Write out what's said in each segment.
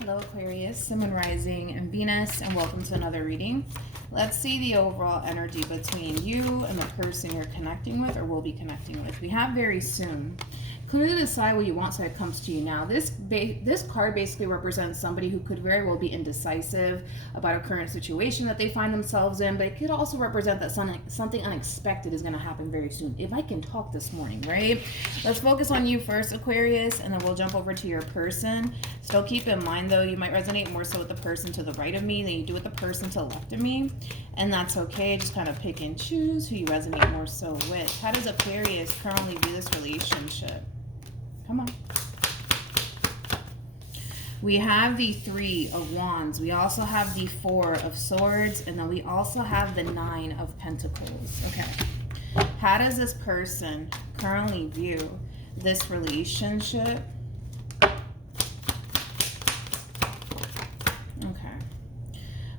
Hello Aquarius, Sun, Moon, Rising, and Venus, and welcome to another reading. Let's see the overall energy between you and the person you're connecting with or will be connecting with. We have very soon. Clearly decide what you want so it comes to you now. This card basically represents somebody who could very well be indecisive about a current situation that they find themselves in, but it could also represent that something unexpected is going to happen very soon. If I can talk this morning, right? Let's focus on you first, Aquarius, and then we'll jump over to your person. Still keep in mind, though, you might resonate more so with the person to the right of me than you do with the person to the left of me, and that's okay. Just kind of pick and choose who you resonate more so with. How does Aquarius currently view this relationship? Come on. We have the Three of Wands. We also have the Four of Swords. And then we also have the Nine of Pentacles. Okay. How does this person currently view this relationship?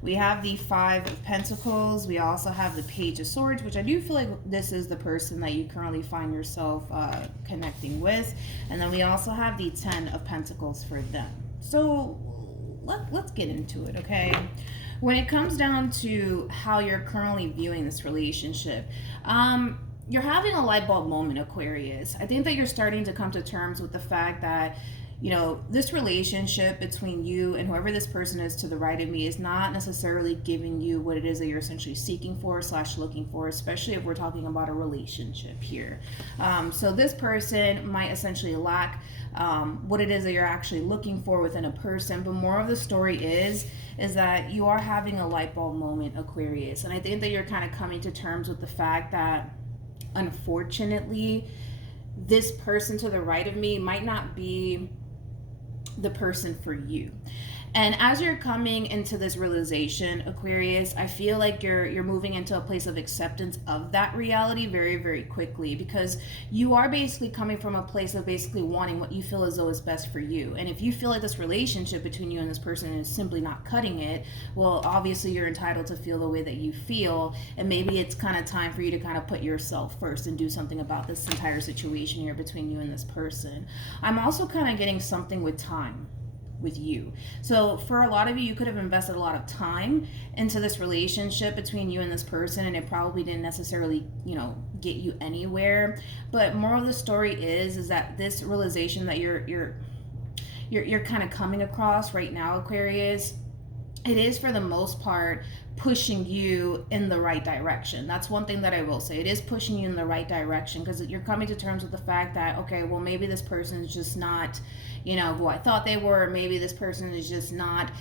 We have the Five of Pentacles. We also have the Page of Swords, which I do feel like this is the person that you currently find yourself connecting with. And then we also have the Ten of Pentacles for them. So let's get into it, okay? When it comes down to how you're currently viewing this relationship, you're having a light bulb moment, Aquarius. I think that you're starting to come to terms with the fact that this relationship between you and whoever this person is to the right of me is not necessarily giving you what it is that you're essentially seeking for / looking for, especially if we're talking about a relationship here. So this person might essentially lack what it is that you're actually looking for within a person. But more of the story is that you are having a light bulb moment, Aquarius. And I think that you're kind of coming to terms with the fact that, unfortunately, this person to the right of me might not be the person for you. And as you're coming into this realization, Aquarius, I feel like you're moving into a place of acceptance of that reality very, very quickly, because you are basically coming from a place of basically wanting what you feel as though is best for you. And if you feel like this relationship between you and this person is simply not cutting it, well, obviously you're entitled to feel the way that you feel, and maybe it's kind of time for you to kind of put yourself first and do something about this entire situation here between you and this person. I'm also kind of getting something with time with you. So for a lot of you, you could have invested a lot of time into this relationship between you and this person, and it probably didn't necessarily, get you anywhere. But moral of the story is that this realization that you're kind of coming across right now, Aquarius, it is for the most part pushing you in the right direction. That's one thing that I will say. It is pushing you in the right direction, because you're coming to terms with the fact that, okay, well, maybe this person is just not, who I thought they were. Maybe this person is just not,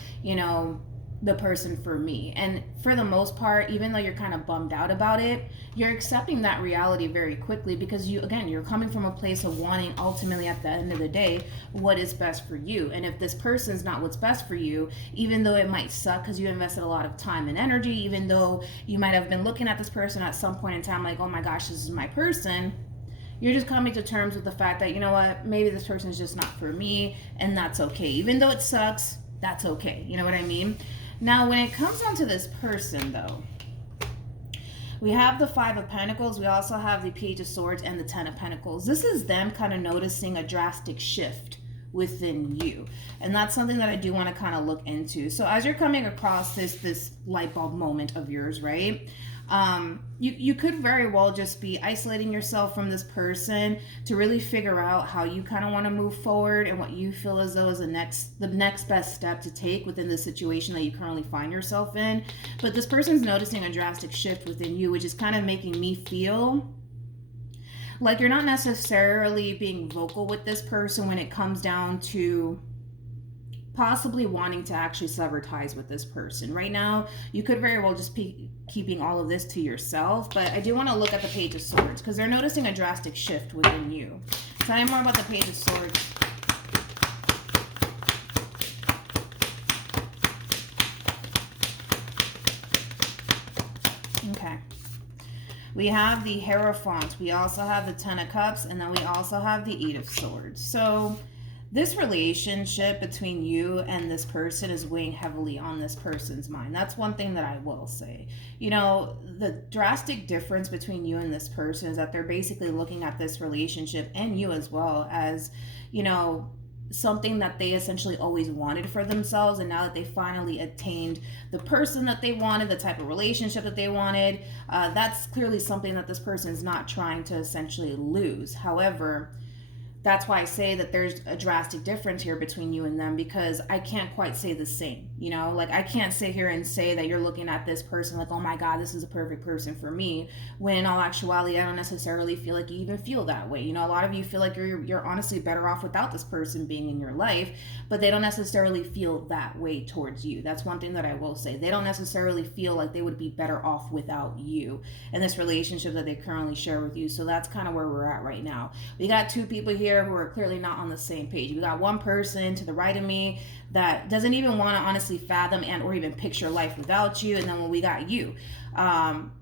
the person for me. And for the most part, even though you're kind of bummed out about it, you're accepting that reality very quickly, because you're coming from a place of wanting, ultimately at the end of the day, what is best for you. And if this person's not what's best for you, even though it might suck because you invested a lot of time and energy, even though you might have been looking at this person at some point in time like, oh my gosh, this is my person, you're just coming to terms with the fact that, maybe this person is just not for me, and that's okay. Even though it sucks, that's okay. You know what I mean? Now, when it comes down to this person, though, we have the Five of Pentacles. We also have the Page of Swords and the Ten of Pentacles. This is them kind of noticing a drastic shift within you. And that's something that I do want to kind of look into. So as you're coming across this light bulb moment of yours, right? You could very well just be isolating yourself from this person to really figure out how you kind of want to move forward and what you feel as though is the next best step to take within the situation that you currently find yourself in. But this person's noticing a drastic shift within you, which is kind of making me feel like you're not necessarily being vocal with this person when it comes down to possibly wanting to actually sever ties with this person. Right now, you could very well just be keeping all of this to yourself, but I do want to look at the Page of Swords, because they're noticing a drastic shift within you. Tell me more about the Page of Swords. Okay. We have the Hierophant. We also have the Ten of Cups, and then we also have the Eight of Swords. So this relationship between you and this person is weighing heavily on this person's mind. That's one thing that I will say. The drastic difference between you and this person is that they're basically looking at this relationship, and you as well, as, something that they essentially always wanted for themselves, and now that they finally attained the person that they wanted, the type of relationship that they wanted, that's clearly something that this person is not trying to essentially lose. However, that's why I say that there's a drastic difference here between you and them, because I can't quite say the same. Like, I can't sit here and say that you're looking at this person like, oh my God, this is a perfect person for me, when in all actuality, I don't necessarily feel like you even feel that way. A lot of you feel like you're honestly better off without this person being in your life, but they don't necessarily feel that way towards you. That's one thing that I will say. They don't necessarily feel like they would be better off without you in this relationship that they currently share with you. So that's kind of where we're at right now. We got two people here who are clearly not on the same page. We got one person to the right of me that doesn't even want to honestly fathom and or even picture life without you. And then when we got you,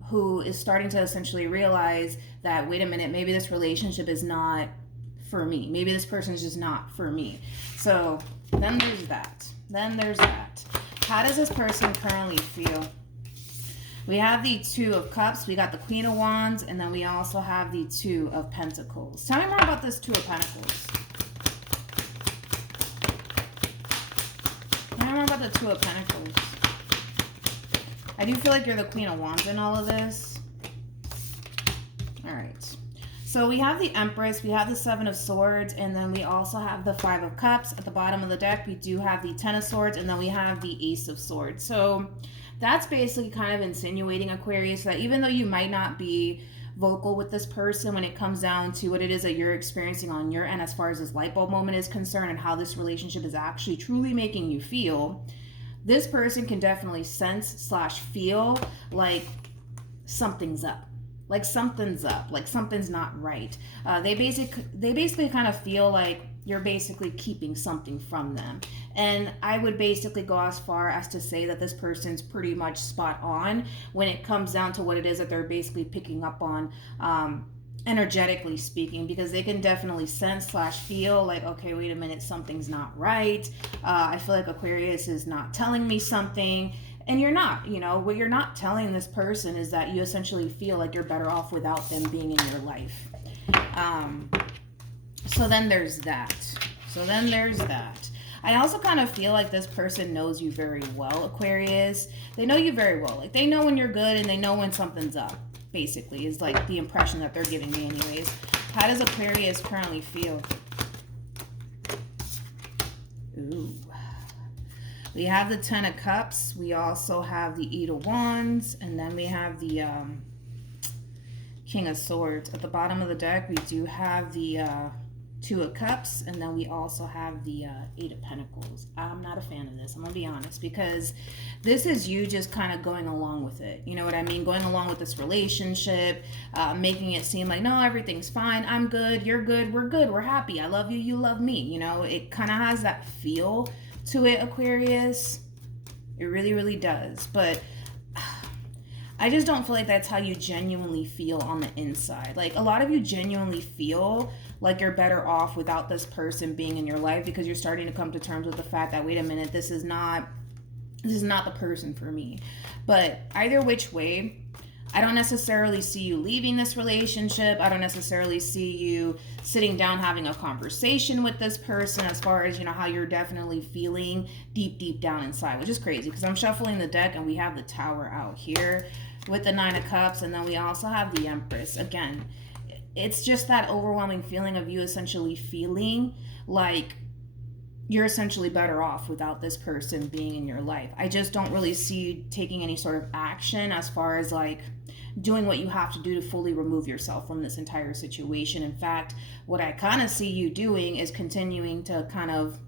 who is starting to essentially realize that, wait a minute, maybe this relationship is not for me. Maybe this person is just not for me. So then there's that. How does this person currently feel? We have the Two of Cups, we got the Queen of Wands, and then we also have the Two of Pentacles. Tell me more about this Two of Pentacles. Tell me more about the Two of Pentacles. I do feel like you're the Queen of Wands in all of this. All right. So we have the Empress, we have the Seven of Swords, and then we also have the Five of Cups. At the bottom of the deck, we do have the Ten of Swords, and then we have the Ace of Swords. So that's basically kind of insinuating, Aquarius, that even though you might not be vocal with this person when it comes down to what it is that you're experiencing on your end as far as this light bulb moment is concerned and how this relationship is actually truly making you feel, this person can definitely sense / feel like something's up. Like something's up, like something's not right. They basically kind of feel like you're basically keeping something from them. And I would basically go as far as to say that this person's pretty much spot on when it comes down to what it is that they're basically picking up on, energetically speaking, because they can definitely sense / feel like, okay, wait a minute, something's not right. I feel like Aquarius is not telling me something. And you're not, what you're not telling this person is that you essentially feel like you're better off without them being in your life. So then there's that. I also kind of feel like this person knows you very well, Aquarius. They know you very well. Like, they know when you're good and they know when something's up, basically, is like the impression that they're giving me anyways. How does Aquarius currently feel? Ooh. We have the Ten of Cups. We also have the Eight of Wands. And then we have the King of Swords. At the bottom of the deck, we do have the Two of Cups. And then we also have the Eight of Pentacles. I'm not a fan of this, I'm going to be honest. Because this is you just kind of going along with it. You know what I mean? Going along with this relationship. Making it seem like, no, everything's fine. I'm good. You're good. We're good. We're happy. I love you. You love me. It kind of has that feel to it, Aquarius. It really, really does. But I just don't feel like that's how you genuinely feel on the inside. Like, a lot of you genuinely feel like you're better off without this person being in your life, because you're starting to come to terms with the fact that, wait a minute, this is not the person for me. But either which way, I don't necessarily see you leaving this relationship. I don't necessarily see you sitting down having a conversation with this person as far as, how you're definitely feeling deep down inside, which is crazy because I'm shuffling the deck and we have the Tower out here with the Nine of Cups, and then we also have the Empress. Again, it's just that overwhelming feeling of you essentially feeling like you're essentially better off without this person being in your life. I just don't really see you taking any sort of action as far as like doing what you have to do to fully remove yourself from this entire situation. In fact, what I kind of see you doing is continuing to kind of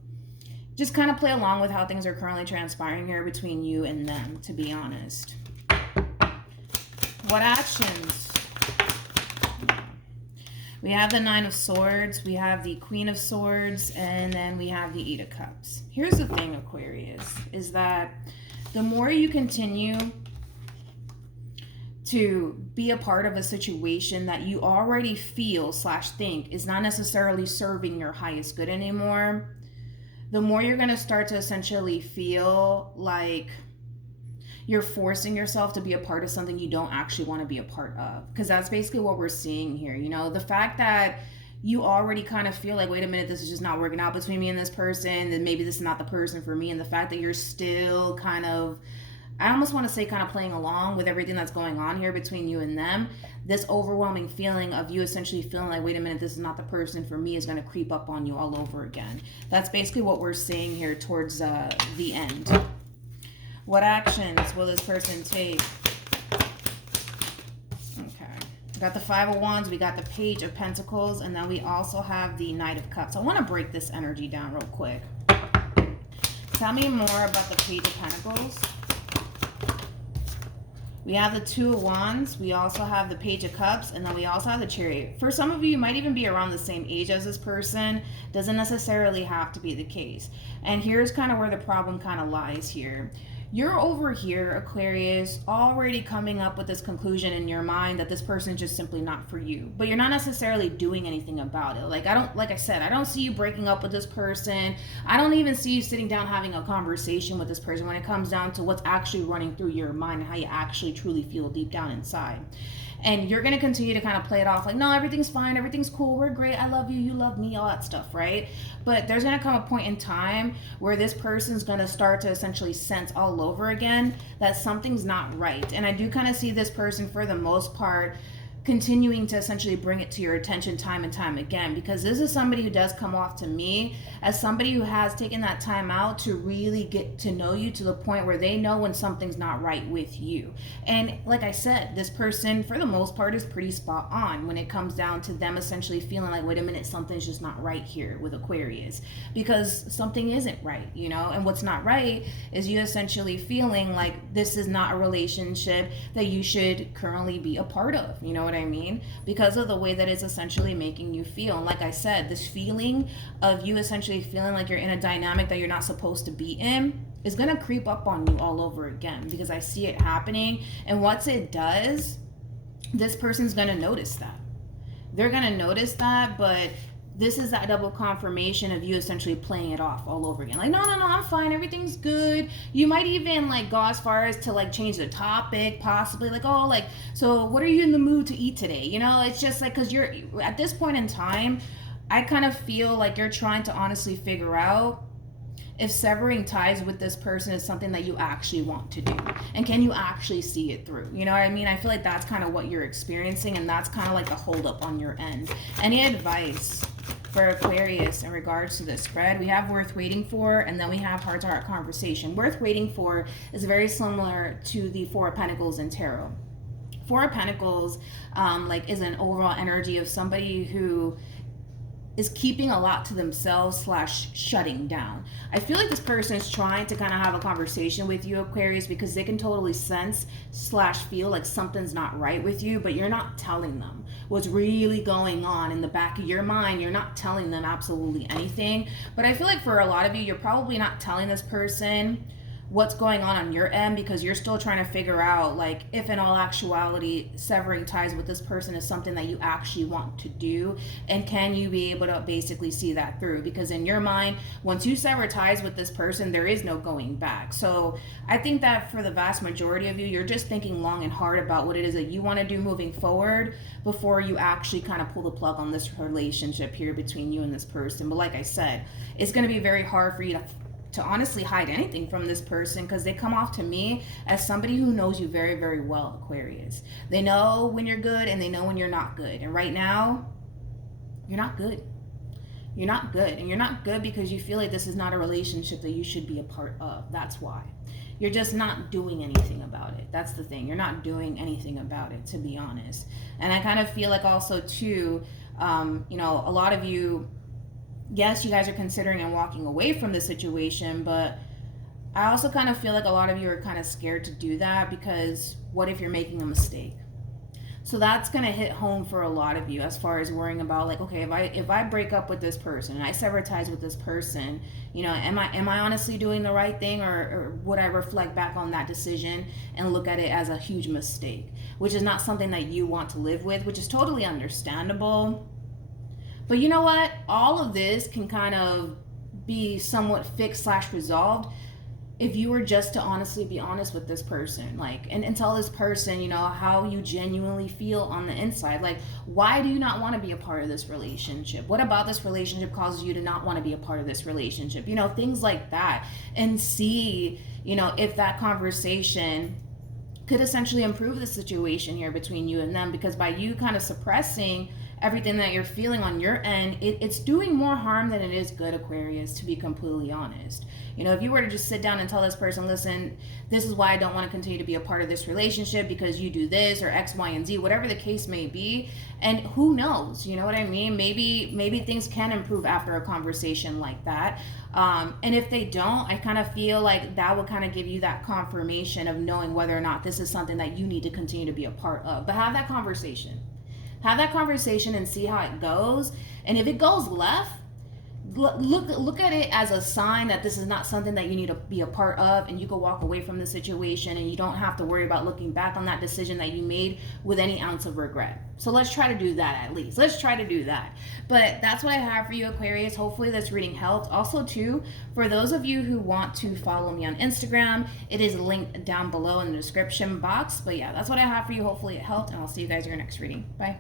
play along with how things are currently transpiring here between you and them, to be honest. What actions? We have the Nine of Swords, we have the Queen of Swords, and then we have the Eight of Cups. Here's the thing, Aquarius, is that the more you continue to be a part of a situation that you already feel / think is not necessarily serving your highest good anymore, the more you're going to start to essentially feel like you're forcing yourself to be a part of something you don't actually want to be a part of. Because that's basically what we're seeing here. The fact that you already kind of feel like, wait a minute, this is just not working out between me and this person, then maybe this is not the person for me. And the fact that you're still kind of, I almost want to say kind of playing along with everything that's going on here between you and them, this overwhelming feeling of you essentially feeling like, wait a minute, this is not the person for me, is going to creep up on you all over again. That's basically what we're seeing here towards the end. What actions will this person take? Okay. We got the Five of Wands, we got the Page of Pentacles, and then we also have the Knight of Cups. I want to break this energy down real quick. Tell me more about the Page of Pentacles. We have the Two of Wands, we also have the Page of Cups, and then we also have the Chariot. For some of you, you might even be around the same age as this person. Doesn't necessarily have to be the case. And here's kind of where the problem kind of lies here. You're over here, Aquarius, already coming up with this conclusion in your mind that this person is just simply not for you. But you're not necessarily doing anything about it. Like I said, I don't see you breaking up with this person. I don't even see you sitting down having a conversation with this person when it comes down to what's actually running through your mind and how you actually truly feel deep down inside. And you're going to continue to kind of play it off like, no, everything's fine, everything's cool, we're great, I love you, you love me, all that stuff, right? But there's going to come a point in time where this person's going to start to essentially sense all over again that something's not right. And I do kind of see this person, for the most part, continuing to essentially bring it to your attention time and time again, because this is somebody who does come off to me as somebody who has taken that time out to really get to know you to the point where they know when something's not right with you. And like I said, this person for the most part is pretty spot on when it comes down to them essentially feeling like, wait a minute, something's just not right here with Aquarius, because something isn't right, you know. And what's not right is you essentially feeling like this is not a relationship that you should currently be a part of, you know what I mean? Because of the way that it's essentially making you feel. And like I said, this feeling of you essentially feeling like you're in a dynamic that you're not supposed to be in is going to creep up on you all over again, because I see it happening. And once it does, this person's going to notice that. They're going to notice that, but this is that double confirmation of you essentially playing it off all over again. Like, no, I'm fine. Everything's good. You might even like go as far as to like change the topic, possibly like, oh, like, so what are you in the mood to eat today? You know, it's just like, cause you're at this point in time, I kind of feel like you're trying to honestly figure out if severing ties with this person is something that you actually want to do, and can you actually see it through? You know what I mean? I feel like that's kind of what you're experiencing, and that's kind of like the holdup on your end. Any advice for Aquarius in regards to the spread? We have Worth Waiting For, and then we have Heart to Heart Conversation. Worth Waiting For is very similar to the Four of Pentacles in Tarot. Four of Pentacles is an overall energy of somebody who is keeping a lot to themselves / shutting down. I feel like this person is trying to kind of have a conversation with you, Aquarius, because they can totally sense / feel like something's not right with you, but you're not telling them what's really going on in the back of your mind. You're not telling them absolutely anything. But I feel like for a lot of you, you're probably not telling this person what's going on your end, because you're still trying to figure out, like, if in all actuality severing ties with this person is something that you actually want to do, and can you be able to basically see that through? Because in your mind, once you sever ties with this person, there is no going back. So I think that for the vast majority of you, you're just thinking long and hard about what it is that you want to do moving forward before you actually kind of pull the plug on this relationship here between you and this person. But like I said, it's going to be very hard for you to honestly hide anything from this person, because they come off to me as somebody who knows you very, very well, Aquarius. They know when you're good and they know when you're not good. And right now, you're not good. You're not good. And you're not good because you feel like this is not a relationship that you should be a part of. That's why. You're just not doing anything about it. That's the thing. You're not doing anything about it, to be honest. And I kind of feel like also too, a lot of you, yes, you guys are considering and walking away from the situation, but I also kind of feel like a lot of you are kind of scared to do that, because what if you're making a mistake? So that's going to hit home for a lot of you as far as worrying about, like, okay, if I break up with this person and I sever ties with this person, you know, am I honestly doing the right thing, or would I reflect back on that decision and look at it as a huge mistake, which is not something that you want to live with, which is totally understandable. But you know what? All of this can kind of be somewhat fixed / resolved if you were just to honestly be honest with this person, like, and tell this person, you know, how you genuinely feel on the inside, like, why do you not want to be a part of this relationship? What about this relationship causes you to not want to be a part of this relationship? You know, things like that. And see, you know, if that conversation could essentially improve the situation here between you and them, because by you kind of suppressing everything that you're feeling on your end, it's doing more harm than it is good, Aquarius, to be completely honest. You know, if you were to just sit down and tell this person, listen, this is why I don't want to continue to be a part of this relationship because you do this or X, Y, and Z, whatever the case may be, and who knows, you know what I mean? Maybe things can improve after a conversation like that. And if they don't, I kind of feel like that would kind of give you that confirmation of knowing whether or not this is something that you need to continue to be a part of. But have that conversation. Have that conversation and see how it goes. And if it goes left, look at it as a sign that this is not something that you need to be a part of, and you can walk away from the situation and you don't have to worry about looking back on that decision that you made with any ounce of regret. So let's try to do that at least. Let's try to do that. But that's what I have for you, Aquarius. Hopefully this reading helped. Also, too, for those of you who want to follow me on Instagram, it is linked down below in the description box. But yeah, that's what I have for you. Hopefully it helped, and I'll see you guys in your next reading. Bye.